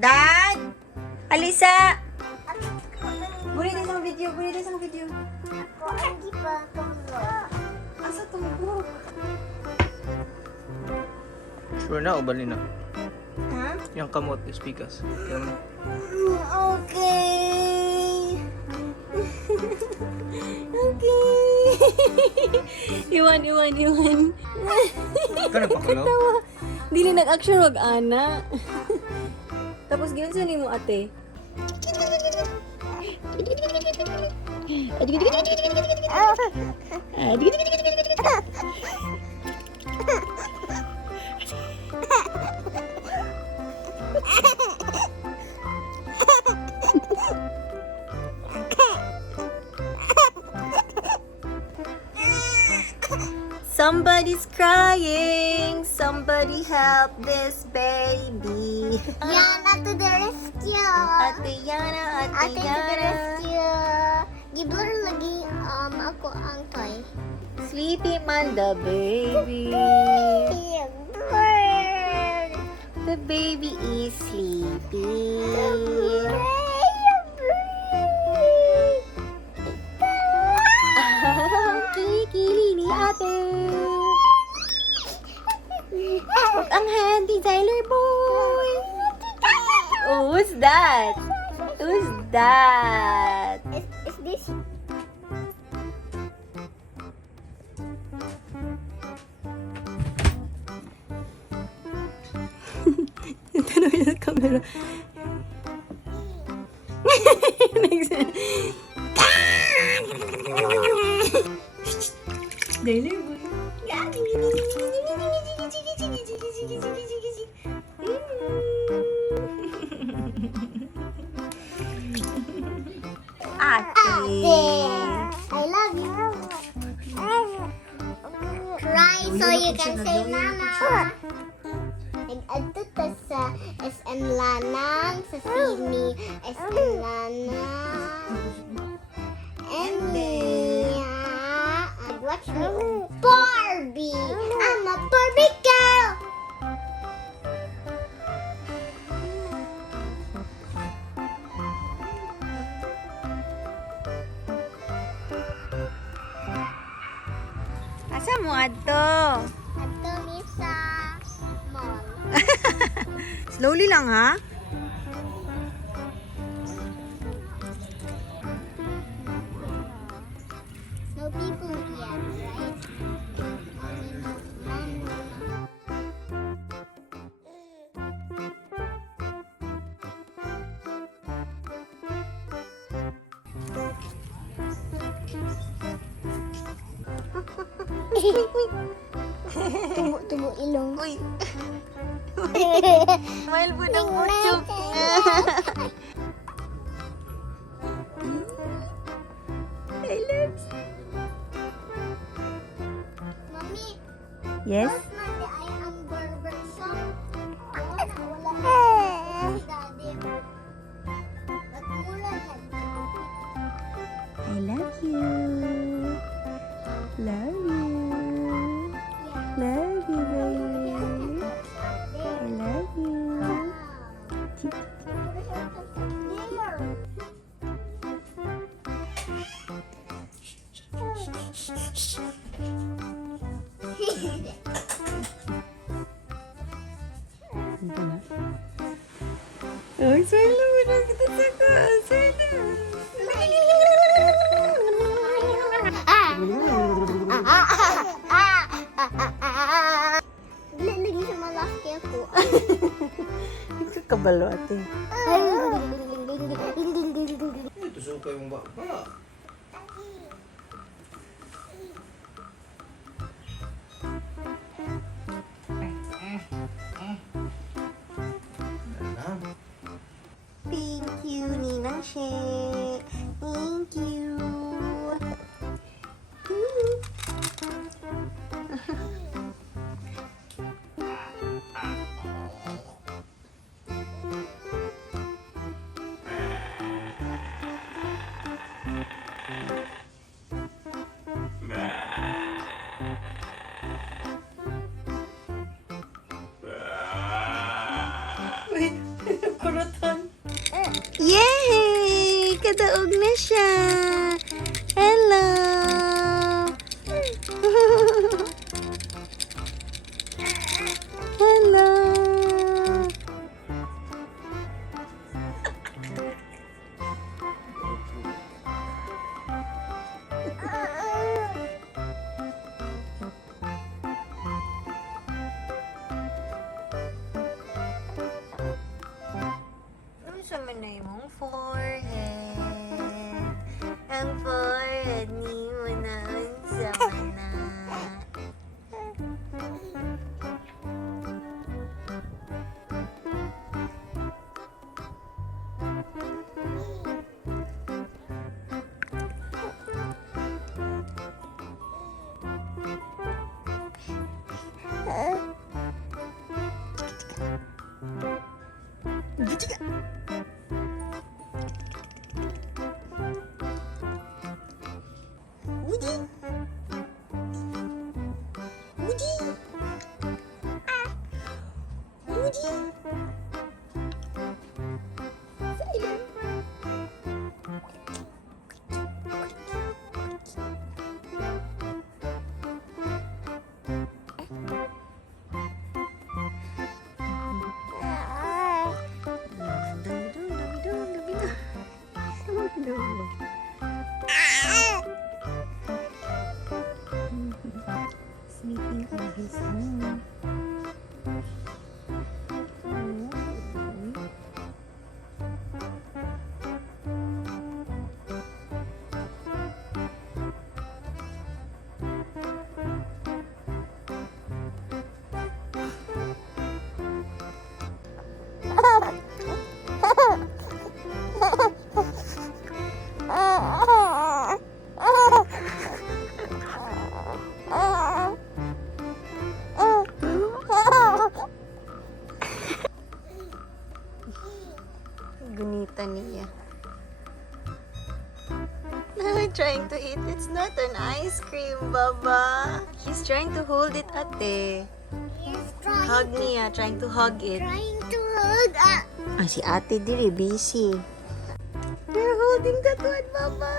Dad! Alisa! Bulitin sa video, bulitin sa video. Ako, hindi pa tumulog. Asa tumugok? Sure na o bali na? Ha? Yung kamot, yung spikas. Okay. Okay. Iwan. Ka nagpakulo? Dili nag-action wag ana. Tapos gawin sa nimo ate. Somebody's crying. Somebody help this baby. Yana to the rescue! Ate Yana, Ate to the rescue! Giblur lagi ako ang toy. Sleepy man the baby. Bird! The baby is sleepy. Kikili ni ate. Huwag ang handy, Xyler boy. Oh, who's that? Who's that? Is this? Tanong niya sa camera. Xyler boy. Ate. I love you. Cry so you can say mama. Nag-adto ta sa SM Lanang, sa Sydney SM Lanang. And I'd watch me Barbie. I'm a Barbie girl. Asa mo adto? Adto mi sa mall. Slowly lang ha. No people yet, right? Only mom. Tumo ilong. Uy. Mahal po ng puchok. I love you. Mami, Yes? last Monday I am barber shop. Wala si daddy. At mula yan. I love you. Love you. Love you, baby. I love you. Ito na. Oh, Xyler, wala kita saka. Xyler. Lagi sa malaki ako. Kabalo ate. Ito suka yung baka. Thank you, Ninang She. Thank you. Uy, kurot. Yay! Kadaog na siya. Hello. Hello. Sama na yung forehead. Ang forehead ni mo na sama na. Woody! Woody! Woody! Xyler! Sleeping on his own. Gunita niya. Trying to eat. It's not an ice cream, Baba. He's trying to hold it, ate. He's Hug niya. Trying to hug it. trying to hug. Si ate diri busy. You're holding that one, Baba.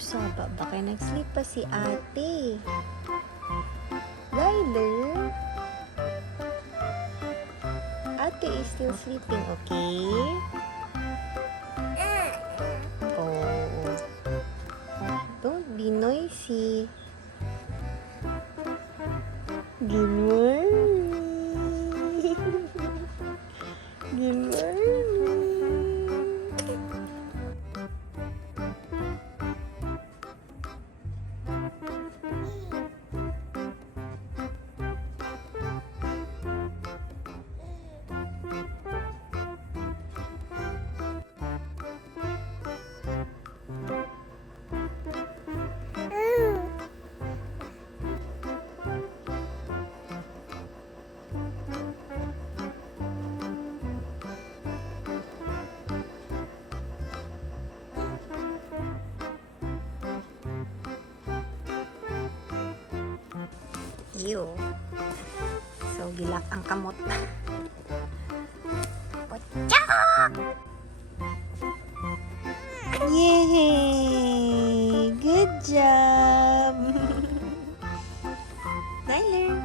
Saba, baka nag-sleep pa si ate. Xyler. Ate is still sleeping, okay? Oh. Don't be noisy. Good morning. Good morning. Ew. So, gilak ang kamot. Yay! Good job! Xyler!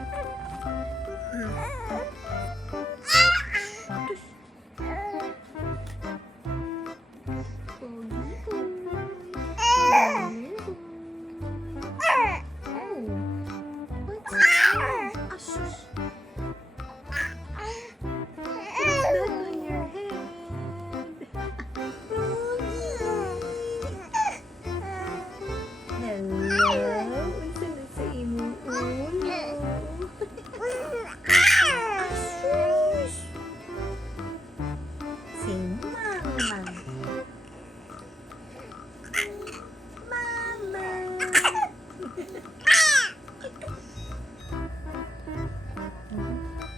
Hello?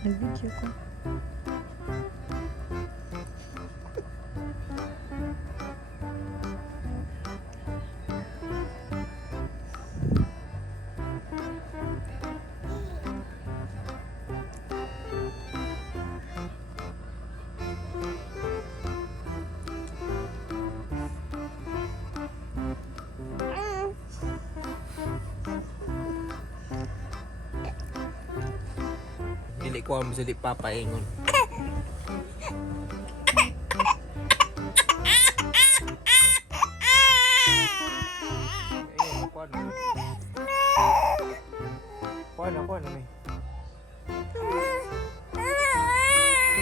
Nag-video ko. Dili ko ang dili papaingon. Kuan na may.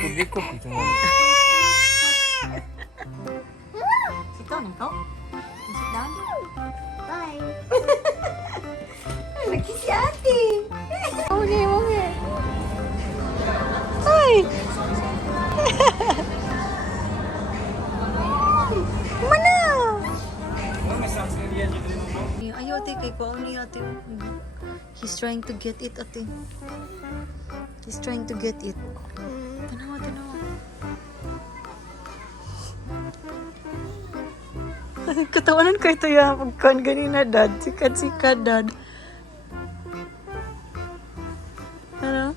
Kundi ko dito mo. Sit down, ikaw. Sit down. Bye. Lagi si ate. Okay. Ay! Mana? Ayaw ate, kay ko ni ate. He's trying to get it ate. He's trying to get it. Tanawa. Katawanan ko ito ya. Pagkuhan ganina dad. Sikat dad. Ano?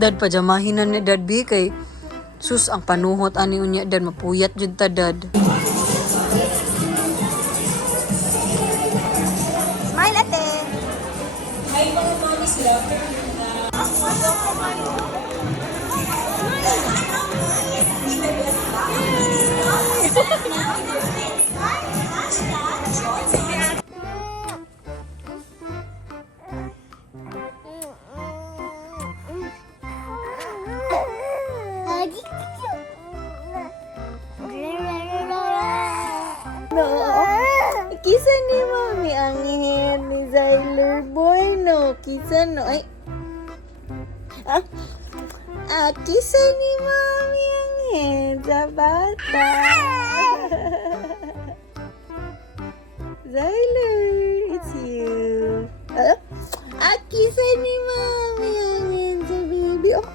Dad, pajamahin na ni Dad B kay sus ang panuhot ani unya dad mapuyat jud ta dad. Smile ate. Hi mga mommy sila. No. Kisa ni Mami ang head ni Xyler boy no. Kisa no. Ay. Kisa ni Mami ang head sa bata. Xyler, it's you. Kisa ni Mami ang head sa baby. Oh.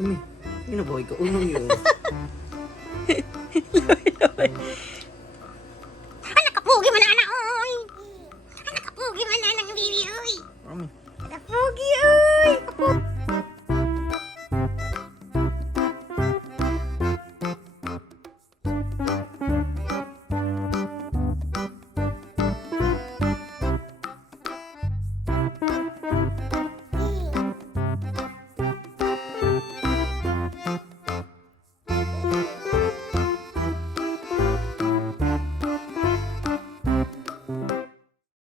Umi, yun na ba? Ikaw unang yun. Nakapugi man na oy. Nakapugi man na ng baby oy. Umi. Nakapugi oy.